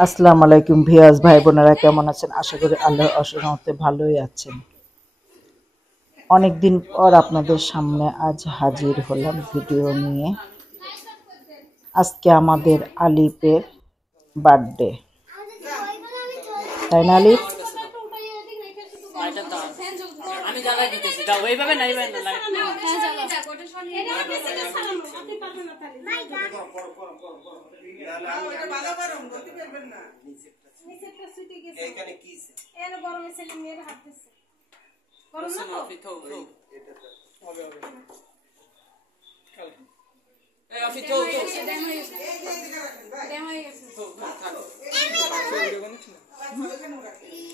আসসালামু আলাইকুম ভিউয়ার্স ভাই বোনেরা, কেমন আছেন? আশা করি আল্লাহর অশেষ রহমতে ভালোই আছেন। অনেকদিন পর আপনাদের সামনে আজ হাজির হলাম ভিডিও নিয়ে। আজকে আমাদের আলিফের বার্থডে, তাই না আলিফ?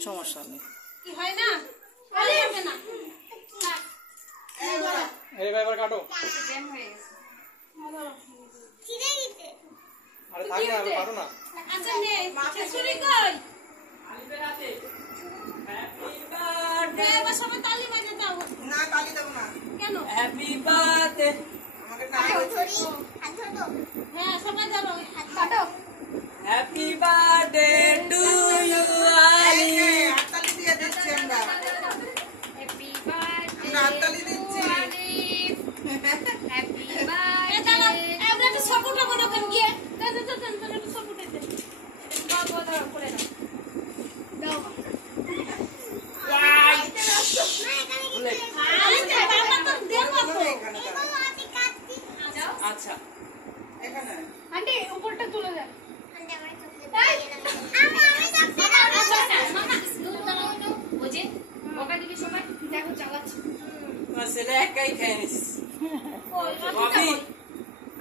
সমস্যা নেই। Happy birthday to you, Ali. Happy birthday to Ali. Happy আচ্ছা আন্টি উপরটা তুলে দেন।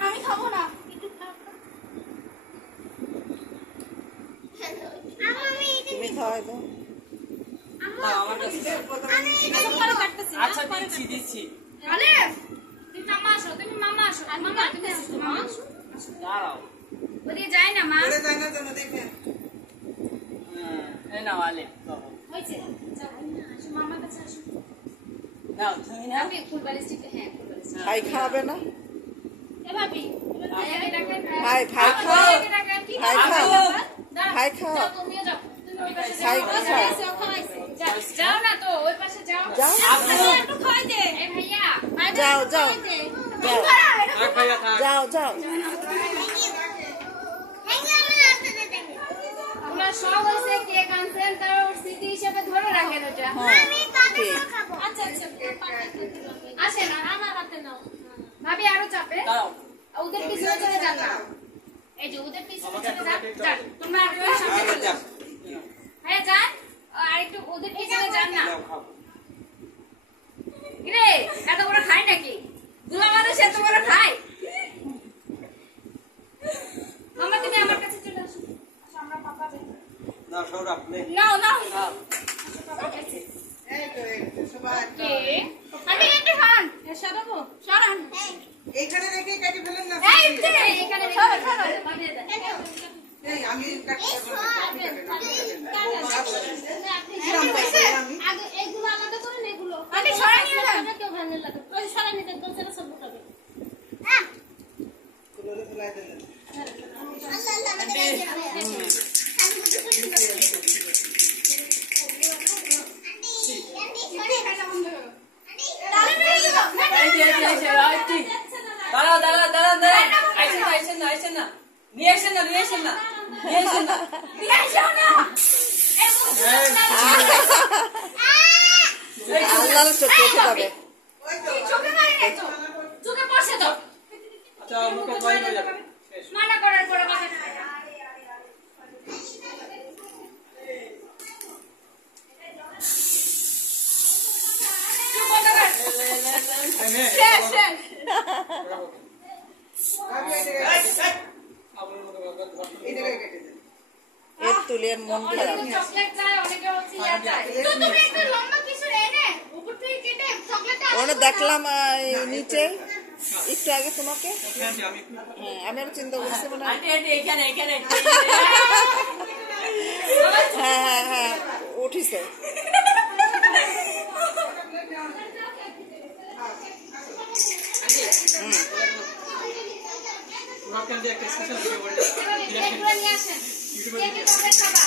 আমি খাবো না। আচ্ছা দিচ্ছি দিচ্ছি। তুমি মামা আসো, তুমি মামা আসো, আর মামা তুমি আসো, মামা আসো। দাঁড়াও, ওদিকে যায় না মা, ওরে যায় না যেন দেখেন। এই নাও আলে বাবা, হইছে যাও আসো মামার কাছে আসো। নাও তুমি না আমি ফুলবাড়ি স্টিকে, হ্যাঁ ফুলবাড়ি ভাই খাবে না? এ ভাবি ভাইয়াকে ডাকেন। ভাই ভাই খাও, ভাইয়াকে ডাকেন। কি ভাই খাও, ভাই খাও, যাও তুমিও যাও, তুমি ওই পাশে ভাই যাও, যাও না তো ওই পাশে যাও। আপনি একটু খাই দে। এই ভাইয়া যাও যাও যাও যাও। ওরা সব হইছে কেক আনছেন, তার স্মৃতি হিসেবে ধরে রাখেন ওটা। আমি পাপে খাবো। আচ্ছা আচ্ছা আসে না আমার হাতে নাও ভাবি, আরো চাপে ওদের পিছনে চলে যান না। এই যে ওদের পিছনে চলে যান, তোমরা আর ওই সামনে চলে যাও। হ্যাঁ যান, আর একটু ওদের পিছনে যান না। রে এত বড় খায় নাকি? দুলা মানুষ এত বড় খায়? মামা তুমি আমার কাছে চলে আসো, আসো আমরা পাপা যাই না। সর আপনি নাও নাও পাপা কাছে। এই তো সবাই কে আমি একটু হান সরাবো, সরান এইখানে রেখে কেটে ফেলেন না। এই যে এখানে সর সর ভাবি দেন। এই আমি কাটতে আগে এগুলো আলাদা করেন, এগুলো আমি সরাই নিয়ে যান। কেউ ভালো লাগে ওই সরাই নিতে কোন সেটা সব উঠাবে। হ্যাঁ কোলে ফেলাই দেন। আল্লাহ আল্লাহ আমাদের এই দাঁড়াও দাঁড়াও দাঁড়াও দাঁড়াও, আইছেন না আইছেন না আইছেন না, নিয়ে আসেন না নিয়ে আসেন না নিয়ে আসেন না নিয়ে আসো না। আল্লাহর চোখে যাবে, চোখে মারি না তো, চোখে পড়ছে তো। আচ্ছা মুখে কই হয়ে যাবে, মানা করার পরে বাবা এর তুলে মন খারাপ। ওখানে দেখলাম নিচে একটু আগে তোমাকে, হ্যাঁ আমি আর চিন্তা করছি মানে হ্যাঁ হ্যাঁ হ্যাঁ উঠিছে। কেকগুলো নিয়ে আসেন। কে কে চকলেট খাবা?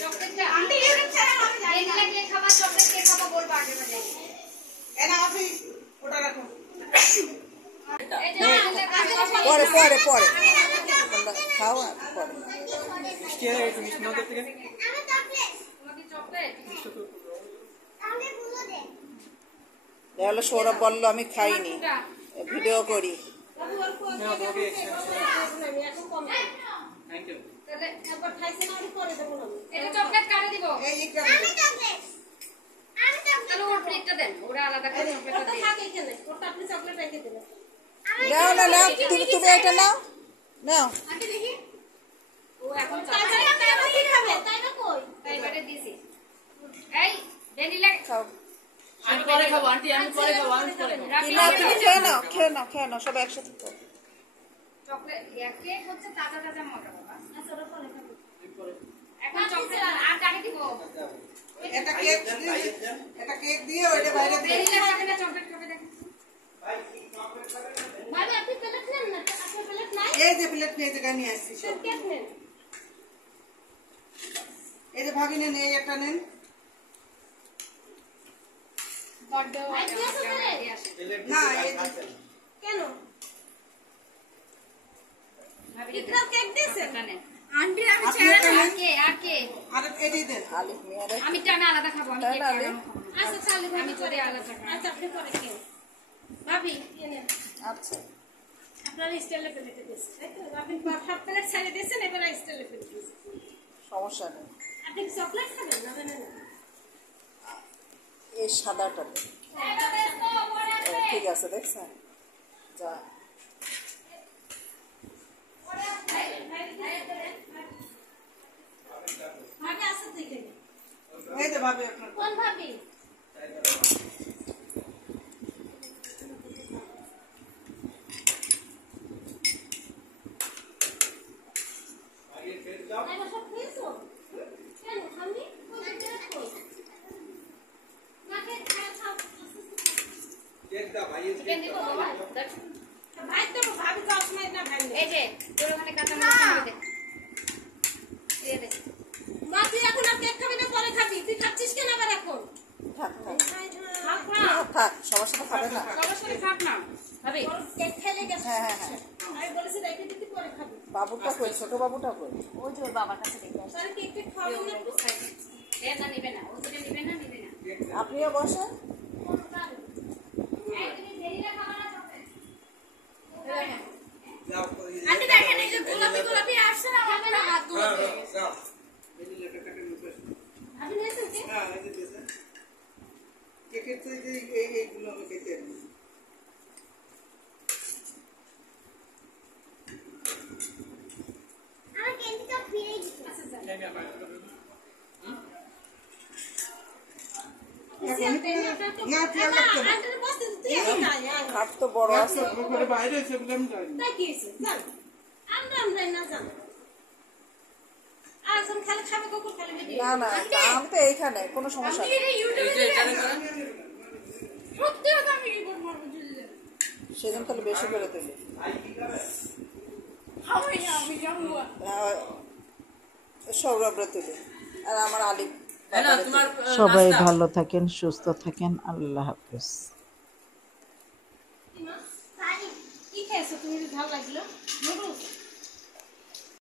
চকলেটটা আন্টি ইউনিট ছাড়া আমি জানি না। কে খাবা চকলেট কে খাবা বলবো আগে বাজে। এনা আপনি ওটা রাখো। পরে পরে পরে খাওয়া পরে মিষ্টি আর একটু মিষ্টি নাও থেকে তোমাকে চকলেট তাহলে সৌরভ বললো আমি খাইনি, ভিডিও করি। নাও তোমাকে থ্যাংক ইউ। তাহলে একবার খাইছেন আমি পরে দেব না। এটা চকলেট কারে দিব? এই একটা আমি চকলেট। তাহলে ওর প্লেটটা দেন, ওরা আলাদা করে চকলেটটা দেন। থাকে এখানে, ওটা আপনি চকলেট রেখে দেন। নাও না নাও, তুমি তুমি এটা নাও নাও। আন্টি দেখি ও এখন চকলেট কি খাবে? তাই না কই? তাই বারে দিছি। এই ভ্যানিলা খাও। আমি পরে খাবো আন্টি, আমি পরে খাবো, আমি পরে খাবো। না তুমি খেয়ে নাও, খেয়ে নাও, খেয়ে নাও, সব একসাথে খাও। চকলেট কেক হচ্ছে তাজা তাজা মজা বাবা। আচ্ছা ওরা পরে খাবে। এখন চকলেট আর কাকে দিব? এটা কেক দিয়ে ওইটা বাইরে দিয়ে। ভ্যানিলা খাবে না চকলেট খাবে দেখেন। ভাই আপনি প্লেট নেন না, আপনি প্লেট নাই? এই যে প্লেট নিয়ে জায়গা নিয়ে আসছি সব। কেক নেন। এই যে ভাবি নেন, এই একটা নেন। বড় না এই কেন? ইকরাম কেক দিয়েছেন? আন্টি আমি চাই না কে আর কে? আর এটাই দেন। আলিফ মিয়ারে আমি টানা আলাদা খাবো, আমি কেক টানা খাবো। আচ্ছা চালু আমি করে আলাদা খাবো। আচ্ছা আপনি করে খেয়ে। ভাবি কে নেন? আচ্ছা আপনার স্টাইলে প্লেটে দিয়েছেন তাই তো? আপনি সব প্লেট ছেড়ে দিয়েছেন, এবার স্টাইলে প্লেটে দিয়েছেন। সমস্যা নেই। আপনি চকলেট খাবেন না? না না এই সাদাটা দেন। ঠিক আছে দেখছেন যা। ভাবি আসুন দেখে নিন। এই যে ভাবি আপনার কোন ভাবি? আইবা সব খেয়েছো? কেন খাওনি? কোন জায়গায় কই? মাকে খাও। চিকেন দিব বাবা? ভাই দেবো, ভাবি যাও সময় না ভাই। এই যে তোর ওখানে কাঁচা মরিচ দে। দিয়ে দে। মা তুই এখন আর কেক খাবি না, পরে খাবি? তুই খাচ্ছিস কেন আবার এখন? থাক থাক খাও থাক, সবার সাথে খাবে না। সবার সাথে খাব না ভাবি। কেক খেলে গেছে। হ্যাঁ হ্যাঁ হ্যাঁ। আমি বলেছি রেখে দিতে, পরে খাবি। বাবুটা কই, ছোট বাবুটা কই? ওই যে ওর বাবার কাছে দেখে আসছে। তাহলে কেকটা খাওয়াবো না? এ না নিবে না, ও যেটা নিবে না নিবে না। আপনিও বসেন। এই তুমি ভ্যানিলা খাবা না চকলেট? আন্টি দেখেন এই যে গোলাপি গোলাপি আসছে না, আমাদের হাত ধোয়া হয়ে গেছে। আপনি নিয়েছেন কি? হ্যাঁ এই যে দিয়েছেন। কেকের তো এইগুলো আমি খেতে পারি। আমার ক্যান্ডিটা ফিরে গেছে। আচ্ছা স্যার খাট তো বড় আছে। বাইরে এসে বলে আমি যাই তাই কি হয়েছে? জান আমরা না জান আর যখন খালি খাবে কখন খালি ভিডিও না না আমি তো এইখানে, কোনো সমস্যা নেই। সত্যি কথা আমি রিপোর্ট মারবো জুলিলে। সেদিন তাহলে বেশি করে তুলি। আমি যাবো। সৌরভরা তুলি আর আমার আলিফ। সবাই ভালো থাকেন, সুস্থ থাকেন, আল্লাহ হাফেজ। কি খেয়েছো তুমি? ভালো লাগলো নুডলস?